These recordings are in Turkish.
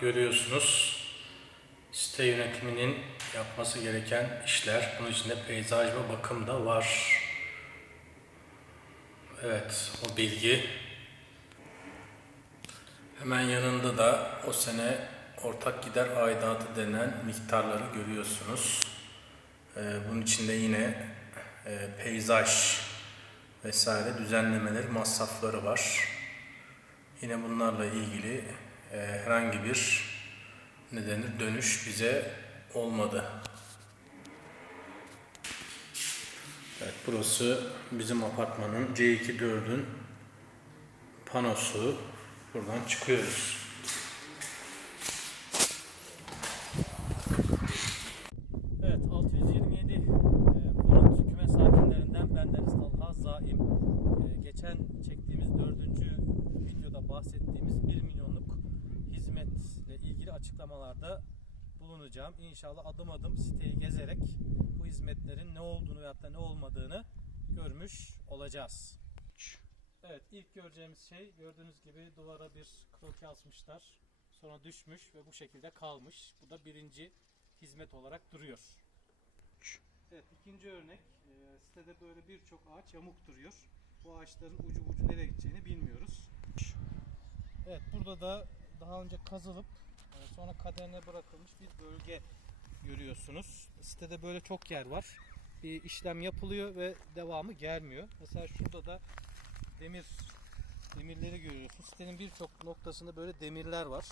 Görüyorsunuz site yönetiminin yapması gereken işler. Bunun içinde peyzaj ve bakım da var. Evet o bilgi. Hemen yanında da o sene ortak gider aidatı denen miktarları görüyorsunuz. Ee, bunun içinde yine e, peyzaj vesaire düzenlemeleri, masrafları var. Yine bunlarla ilgili e, herhangi bir ne denir dönüş bize olmadı. Evet burası bizim apartmanın C2-4'ün panosu. Buradan çıkıyoruz. Evet 627 e, konut küme sakinlerinden bendeniz Talha Zaim. E, geçen çektiğimiz dördüncü videoda bahsettiğimiz 1 milyonluk hizmetle ilgili açıklamalarda bulunacağım. İnşallah adım adım siteyi gezerek bu hizmetlerin ne olduğunu veyahut da ne olmadığını görmüş olacağız. Evet ilk göreceğimiz şey gördüğünüz gibi duvara bir kroki asmışlar. Sonra düşmüş ve bu şekilde kalmış. Bu da birinci hizmet olarak duruyor. Evet ikinci örnek e, sitede böyle birçok ağaç yamuk duruyor. Bu ağaçların ucu ucu nereye gideceğini bilmiyoruz. Evet burada da daha önce kazılıp sonra kaderine bırakılmış bir bölge görüyorsunuz. Sitede böyle çok yer var. Bir işlem yapılıyor ve devamı gelmiyor. Mesela şurada da demir demirleri görüyorsunuz. Sitenin birçok noktasında böyle demirler var.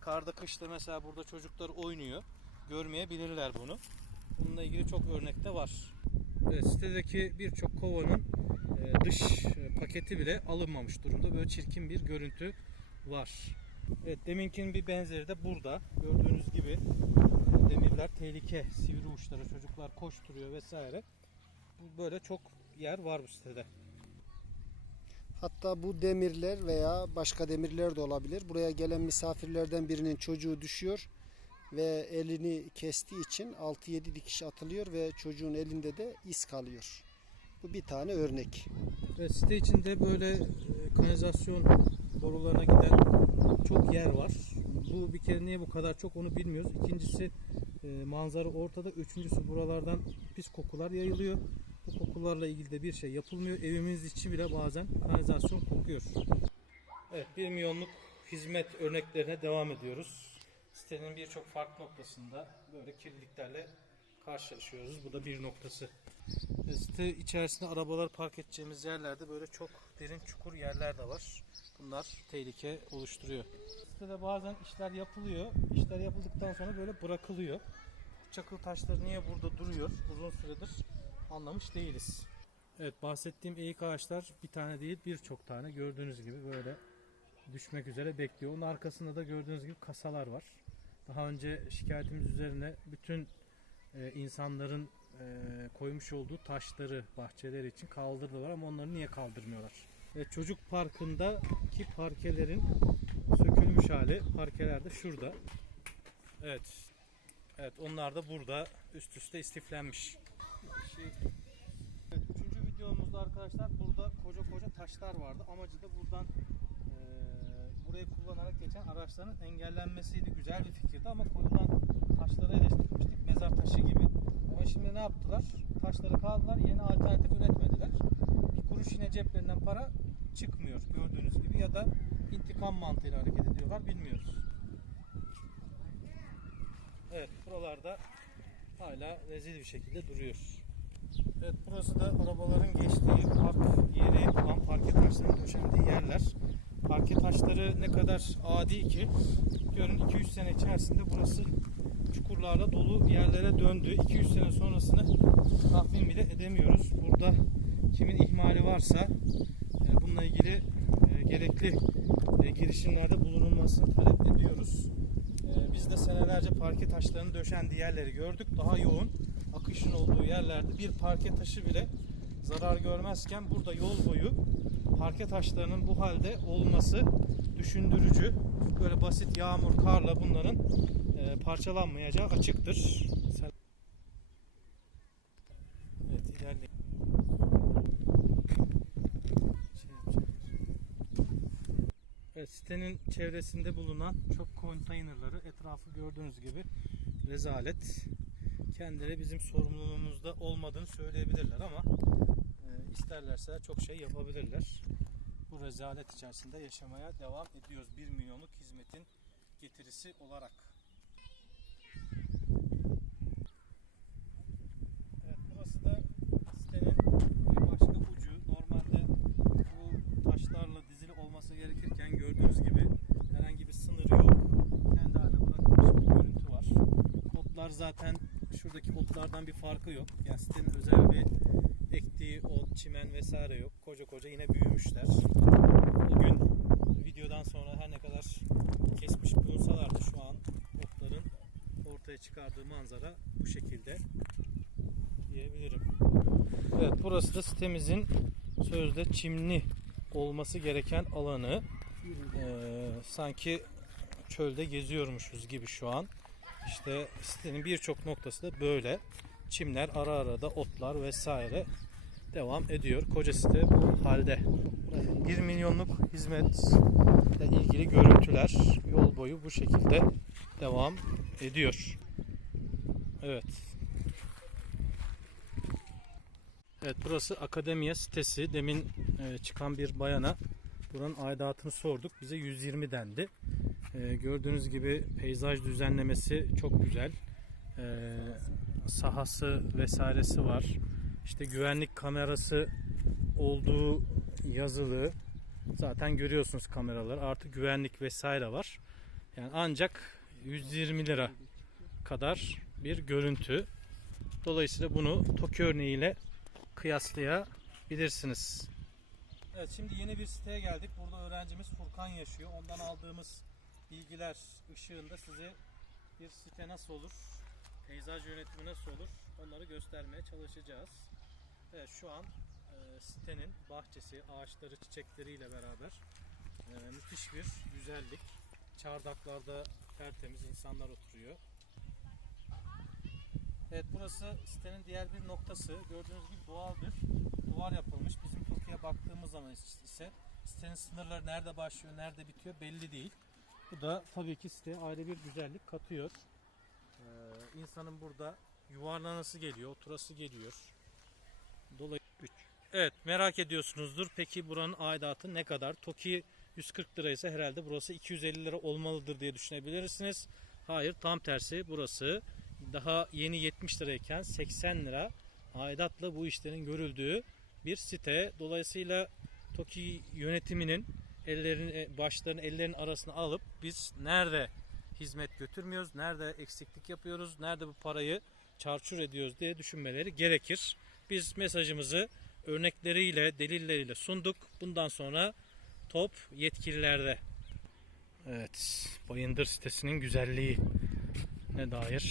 Karda kışta mesela burada çocuklar oynuyor. Görmeyebilirler bunu. Bununla ilgili çok örnek de var. Evet, sitedeki birçok kovanın e, dış e, paketi bile alınmamış durumda. Böyle çirkin bir görüntü var. Evet, deminkinin bir benzeri de burada. Gördüğünüz gibi demirler tehlike, sivri uçları, çocuklar koşturuyor vesaire. Bu Böyle çok yer var bu sitede. Hatta bu demirler veya başka demirler de olabilir. Buraya gelen misafirlerden birinin çocuğu düşüyor ve elini kestiği için 6-7 dikiş atılıyor ve çocuğun elinde de iz kalıyor. Bu bir tane örnek. Ve site içinde böyle e, kanalizasyon borularına giden çok yer var. Bu bir kere niye bu kadar çok onu bilmiyoruz. İkincisi e, manzara ortada. Üçüncüsü buralardan pis kokular yayılıyor. Bu kokularla ilgili de bir şey yapılmıyor. Evimiz içi bile bazen kanalizasyon kokuyor. Evet 1 milyonluk hizmet örneklerine devam ediyoruz. Sitenin birçok farklı noktasında böyle kirliliklerle karşılaşıyoruz. Bu da bir noktası. E, Site içerisinde arabalar park edeceğimiz yerlerde böyle çok derin çukur yerler de var. Bunlar tehlike oluşturuyor. Sitede bazen işler yapılıyor. İşler yapıldıktan sonra böyle bırakılıyor. Çakıl taşları niye burada duruyor uzun süredir anlamış değiliz. Evet bahsettiğim eğik ağaçlar bir tane değil birçok tane gördüğünüz gibi böyle düşmek üzere bekliyor. Onun arkasında da gördüğünüz gibi kasalar var. Daha önce şikayetimiz üzerine bütün e, insanların e, koymuş olduğu taşları bahçeleri için kaldırdılar ama onları niye kaldırmıyorlar? E, çocuk parkındaki parkelerin sökülmüş hali parkeler de şurada. Evet. Evet onlar da burada üst üste istiflenmiş. Şey, evet, üçüncü videomuzda arkadaşlar burada koca koca taşlar vardı. Amacı da buradan e, burayı kullanarak geçen araçların engellenmesiydi. Güzel bir fikirdi ama koyulan taşları eleştirmiştik. Mezar taşı gibi. Ama şimdi ne yaptılar? Taşları kaldılar. Yeni alternatif üretmediler. Bir kuruş yine ceplerinden para çıkmıyor gördüğünüz gibi ya da intikam mantığıyla hareket ediyorlar bilmiyoruz. Evet buralarda hala rezil bir şekilde duruyor. Evet burası da arabaların geçtiği park yeri olan parke taşlarının döşendiği yerler. Parke taşları ne kadar adi ki görün 200 sene içerisinde burası çukurlarla dolu yerlere döndü. 200 sene sonrasını tahmin bile edemiyoruz. Burada kimin ihmali varsa e, bununla ilgili e, gerekli e, girişimlerde bulunulmasını talep ediyoruz. Biz de senelerce parke taşlarının döşendiği yerleri gördük. Daha yoğun akışın olduğu yerlerde bir parke taşı bile zarar görmezken burada yol boyu parke taşlarının bu halde olması düşündürücü. Böyle basit yağmur, karla bunların parçalanmayacağı açıktır. Evet ilerleyin. Şey. Evet sitenin çevresinde bulunan çok konteynerları etrafı gördüğünüz gibi rezalet. Kendileri bizim sorumluluğumuzda olmadığını söyleyebilirler ama e, isterlerse çok şey yapabilirler. Bu rezalet içerisinde yaşamaya devam ediyoruz. 1 milyonluk hizmetin getirisi olarak. Evet burası da sitenin başka ucu. Normalde bu taşlarla dizili olması gerekirken gördüğünüz gibi herhangi bir sınır yok. Kendi haline bırakılmış bir görüntü var. Otlar zaten şuradaki otlardan bir farkı yok. Yani sitenin özel bir ektiği ot, çimen vesaire yok. Koca koca yine büyümüşler. Bugün videodan sonra her ne kadar kesmiş bulunsalar da şu an otların ortaya çıkardığı manzara bu şekilde diyebilirim. Evet burası da sitemizin sözde çimli olması gereken alanı. Ee, sanki çölde geziyormuşuz gibi şu an. İşte sitenin birçok noktası da böyle. Çimler ara ara da otlar vesaire devam ediyor. Koca site bu halde. 1 milyonluk hizmetle ilgili görüntüler yol boyu bu şekilde devam ediyor. Evet. Evet burası akademiye sitesi. Demin e, çıkan bir bayana buranın aidatını sorduk. Bize 120 dendi. E, gördüğünüz gibi peyzaj düzenlemesi çok güzel. E, sahası vesairesi var. İşte güvenlik kamerası olduğu yazılı. Zaten görüyorsunuz kameralar. Artı güvenlik vesaire var. Yani ancak 120 lira kadar bir görüntü. Dolayısıyla bunu TOKİ örneğiyle kıyaslayabilirsiniz. Evet şimdi yeni bir siteye geldik. Burada öğrencimiz Furkan yaşıyor. Ondan aldığımız bilgiler ışığında size bir site nasıl olur, peyzaj yönetimi nasıl olur onları göstermeye çalışacağız. Evet şu an e, sitenin bahçesi, ağaçları, çiçekleriyle beraber e, müthiş bir güzellik. Çardaklarda tertemiz insanlar oturuyor. Evet burası sitenin diğer bir noktası. Gördüğünüz gibi doğal bir duvar yapılmış. Bizim Türkiye'ye baktığımız zaman ise sitenin sınırları nerede başlıyor, nerede bitiyor belli değil. Bu da tabii ki siteye ayrı bir güzellik katıyor. Ee, insanın burada yuvarlanası geliyor, oturası geliyor. Dolayısıyla Evet merak ediyorsunuzdur. Peki buranın aidatı ne kadar? TOKİ 140 lira ise herhalde burası 250 lira olmalıdır diye düşünebilirsiniz. Hayır tam tersi burası daha yeni 70 lirayken 80 lira aidatla bu işlerin görüldüğü bir site. Dolayısıyla TOKİ yönetiminin ellerini başlarını ellerin arasına alıp biz nerede hizmet götürmüyoruz, nerede eksiklik yapıyoruz, nerede bu parayı çarçur ediyoruz diye düşünmeleri gerekir. Biz mesajımızı örnekleriyle, delilleriyle sunduk. Bundan sonra top yetkililerde. Evet, Bayındır sitesinin güzelliği ne dair